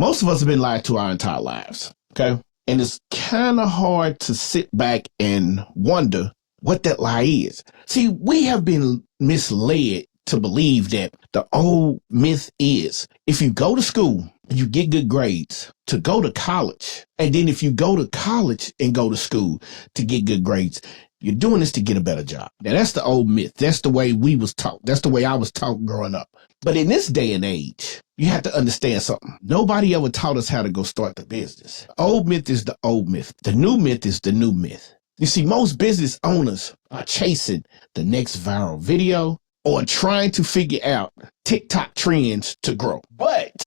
Most of us have been lied to our entire lives, okay? And it's kind of hard to sit back and wonder what that lie is. See, we have been misled to believe that the old myth is if you go to school, you get good grades to go to college. And then if you go to college and go to school to get good grades, you're doing this to get a better job. Now, that's the old myth. That's the way we was taught. That's the way I was taught growing up. But in this day and age, you have to understand something. Nobody ever taught us how to go start the business. The old myth is the old myth. The new myth is the new myth. You see, most business owners are chasing the next viral video or trying to figure out TikTok trends to grow.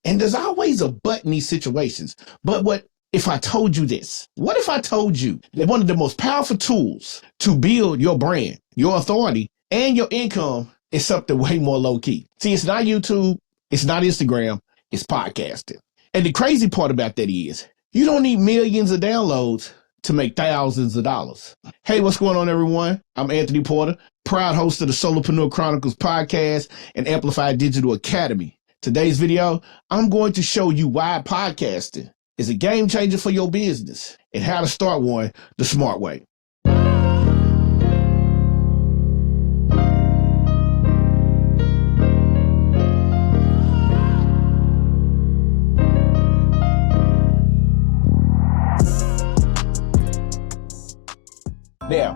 And there's always a but in these situations. But what if I told you this? What if I told you that one of the most powerful tools to build your brand, your authority, and your income is something way more low-key? See, it's not YouTube, it's not Instagram, it's podcasting. And the crazy part about that is you don't need millions of downloads to make thousands of dollars. Hey, what's going on, everyone? I'm Anthony Porter, proud host of the Solopreneur Chronicles Podcast and Amplify Digital Academy. Today's video, I'm going to show you why podcasting is a game changer for your business and how to start one the smart way. Now,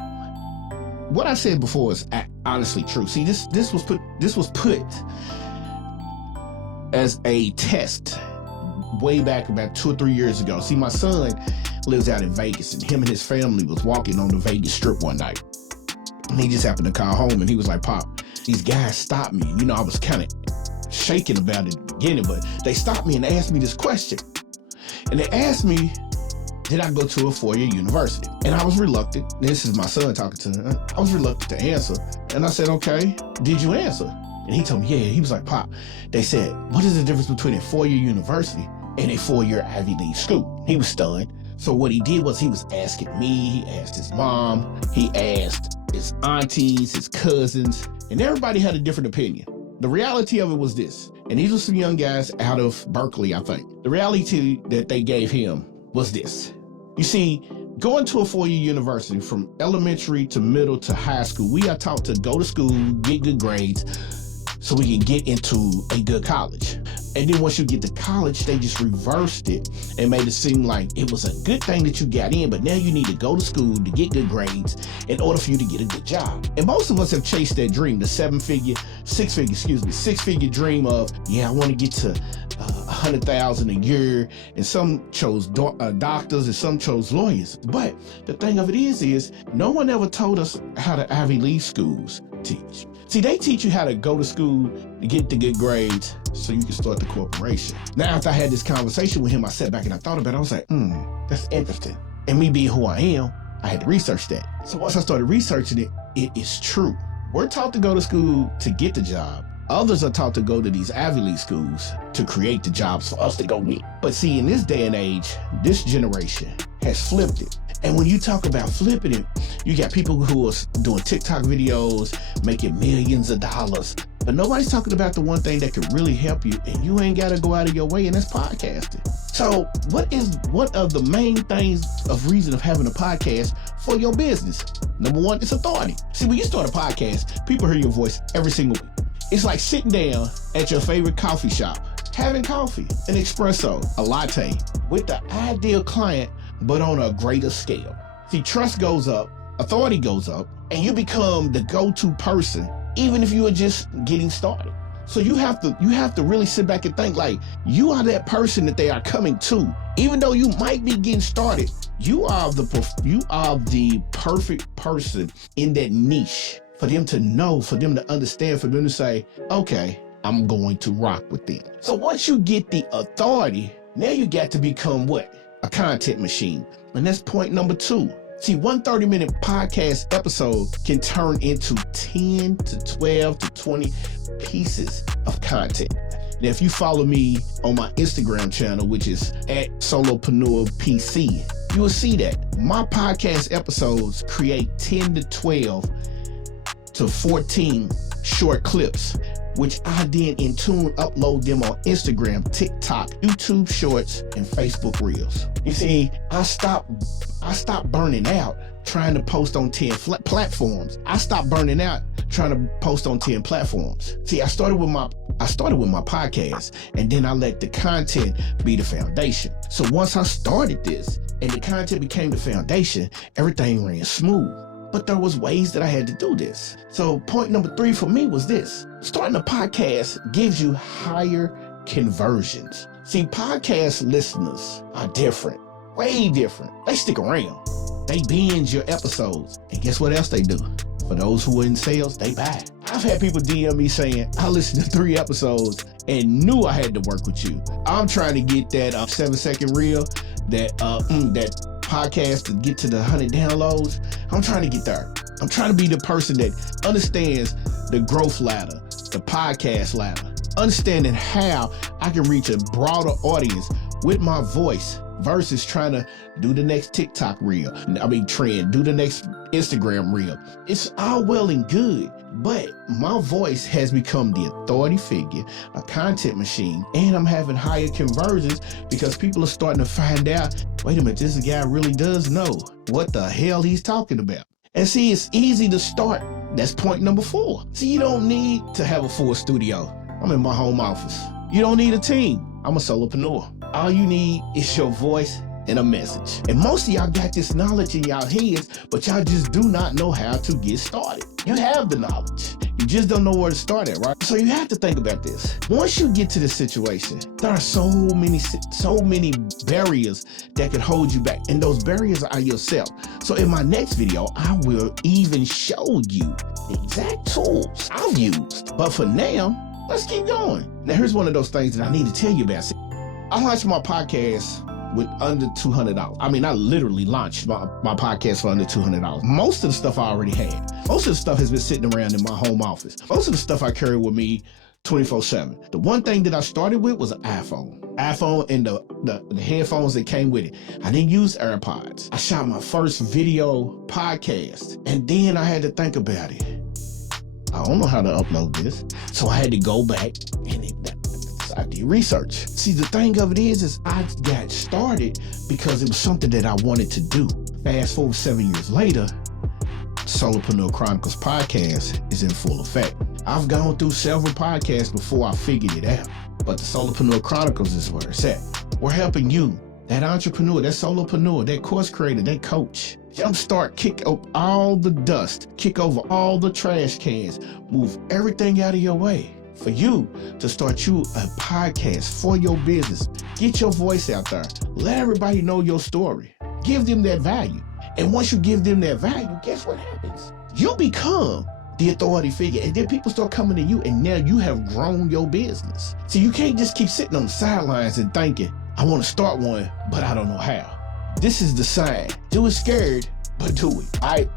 what I said before is honestly true. See, this was put as a test way back about 2 or 3 years ago. See, my son lives out in Vegas, and him and his family was walking on the Vegas Strip one night. And he just happened to call home, and he was like, "Pop, these guys stopped me." And, I was kind of shaking about it at the beginning, but they stopped me and asked me this question. And they asked me, did I go to a 4-year university? And I was reluctant. This is my son talking to him. I was reluctant to answer. And I said, okay, did you answer? And he told me, yeah. He was like, "Pop," they said, "what is the difference between a 4-year university and a 4-year Ivy League school?" He was stunned. So what he did was he was asking me, he asked his mom, he asked his aunties, his cousins, and everybody had a different opinion. The reality of it was this, and these were some young guys out of Berkeley, I think. The reality that they gave him was this. You see, going to a 4-year university from elementary to middle to high school, we are taught to go to school, get good grades, so we can get into a good college. And then once you get to college, they just reversed it and made it seem like it was a good thing that you got in, but now you need to go to school to get good grades in order for you to get a good job. And most of us have chased that dream, the six-figure dream of, I want to get to $100,000 a year. And some chose doctors and some chose lawyers. But the thing of it is no one ever told us how the Ivy League schools teach. See, they teach you how to go to school to get the good grades so you can start the corporation. Now, after I had this conversation with him, I sat back and I thought about it. I was like, that's interesting. And me being who I am, I had to research that. So once I started researching it, it is true. We're taught to go to school to get the job. Others are taught to go to these Ivy League schools to create the jobs for us to go get. But see, in this day and age, this generation has flipped it. And when you talk about flipping it, you got people who are doing TikTok videos, making millions of dollars. But nobody's talking about the one thing that could really help you, and you ain't got to go out of your way, and that's podcasting. So what are the main things of reason of having a podcast for your business? Number one, it's authority. See, when you start a podcast, people hear your voice every single week. It's like sitting down at your favorite coffee shop, having coffee, an espresso, a latte, with the ideal client, but on a greater scale. See, trust goes up, authority goes up, and you become the go-to person, even if you are just getting started. So you have to really sit back and think like you are that person that they are coming to. Even though you might be getting started, you are the perfect person in that niche for them to know, for them to understand, for them to say, okay, I'm going to rock with them. So once you get the authority, now you got to become what? A content machine. And that's point number 2. See, one 30-minute podcast episode can turn into 10 to 12 to 20 pieces of content. Now, if you follow me on my Instagram channel, which is at Solopreneur PC, you will see that my podcast episodes create 10 to 12 to 14 short clips which I then in tune upload them on Instagram, TikTok, YouTube Shorts, and Facebook Reels. You see, I stopped burning out trying to post on 10 platforms. I stopped burning out trying to post on 10 platforms. See, I started with my podcast, and then I let the content be the foundation. So once I started this and the content became the foundation, everything ran smooth. But there was ways that I had to do this. So point number 3 for me was this. Starting a podcast gives you higher conversions. See, podcast listeners are different, way different. They stick around. They binge your episodes. And guess what else they do? For those who are in sales, they buy. I've had people DM me saying, I listened to 3 episodes and knew I had to work with you. I'm trying to get that 7-second reel, that podcast to get to the 100 downloads. I'm trying to get there. I'm trying to be the person that understands the growth ladder, the podcast ladder, understanding how I can reach a broader audience with my voice versus trying to do the next TikTok reel. Trend, do the next Instagram reel. It's all well and good, but my voice has become the authority figure, a content machine, and I'm having higher conversions because people are starting to find out, wait a minute, this guy really does know what the hell he's talking about. And see, it's easy to start. That's point number 4. See, you don't need to have a full studio. I'm in my home office. You don't need a team. I'm a solopreneur. All you need is your voice and a message. And most of y'all got this knowledge in y'all heads, but y'all just do not know how to get started. You have the knowledge. You just don't know where to start at, right? So you have to think about this. Once you get to this situation, there are so many barriers that can hold you back. And those barriers are yourself. So in my next video, I will even show you the exact tools I've used. But for now, let's keep going. Now, here's one of those things that I need to tell you about. See, I launched my podcast with under $200. I literally launched my podcast for under $200. Most of the stuff I already had. Most of the stuff has been sitting around in my home office. Most of the stuff I carry with me 24/7. The one thing that I started with was an iPhone and the headphones that came with it. I didn't use AirPods. I shot my first video podcast, and then I had to think about it. I don't know how to upload this. So I had to go back and I did research. See, the thing of it is I got started because it was something that I wanted to do. Fast forward 7 years later, Solopreneur Chronicles Podcast is in full effect. I've gone through several podcasts before I figured it out, but the Solopreneur Chronicles is where it's at. We're helping you, that entrepreneur, that solopreneur, that course creator, that coach, jumpstart, kick up all the dust, kick over all the trash cans, move everything out of your way for you to start you a podcast for your business. Get your voice out there. Let everybody know your story. Give them that value. And once you give them that value, guess what happens? You become the authority figure, and then people start coming to you, and now you have grown your business. So you can't just keep sitting on the sidelines and thinking, I want to start one, but I don't know how. This is the sign. Do it scared, but do it. All right?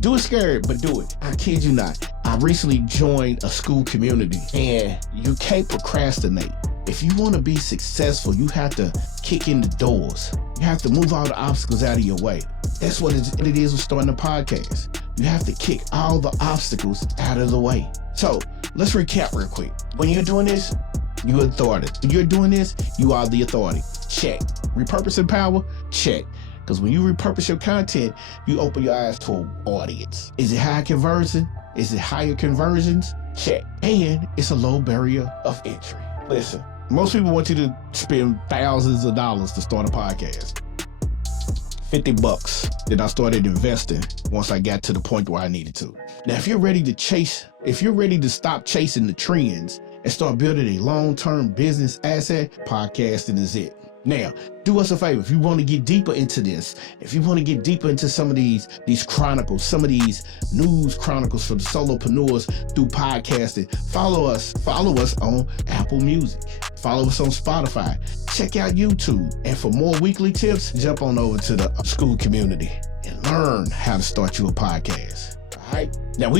Do it scared, but do it. I kid you not. I recently joined a school community, and you can't procrastinate. If you want to be successful, you have to kick in the doors. You have to move all the obstacles out of your way. That's what it is with starting a podcast. You have to kick all the obstacles out of the way. So let's recap real quick. When you're doing this, you're authority. When you're doing this, you are the authority. Check. Repurposing power? Check. Because when you repurpose your content, you open your eyes to an audience. Is it high conversion? Is it higher conversions? Check. And it's a low barrier of entry. Listen, most people want you to spend thousands of dollars to start a podcast. $50. Then I started investing once I got to the point where I needed to. Now, if you're ready to stop chasing the trends and start building a long-term business asset, podcasting is it. Now, do us a favor. If you want to get deeper into this, if you want to get deeper into some of these chronicles, some of these news chronicles for the solopreneurs through podcasting, follow us on Apple Music. Follow us on Spotify. Check out YouTube. And for more weekly tips, jump on over to the school community and learn how to start you a podcast. All right? Now,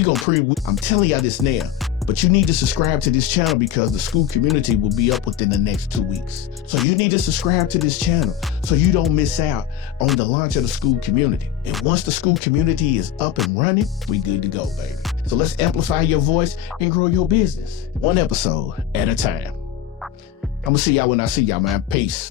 I'm telling y'all this now. But you need to subscribe to this channel because the school community will be up within the next 2 weeks. So you need to subscribe to this channel so you don't miss out on the launch of the school community. And once the school community is up and running, we good to go, baby. So let's amplify your voice and grow your business one episode at a time. I'm going to see y'all when I see y'all, man. Peace.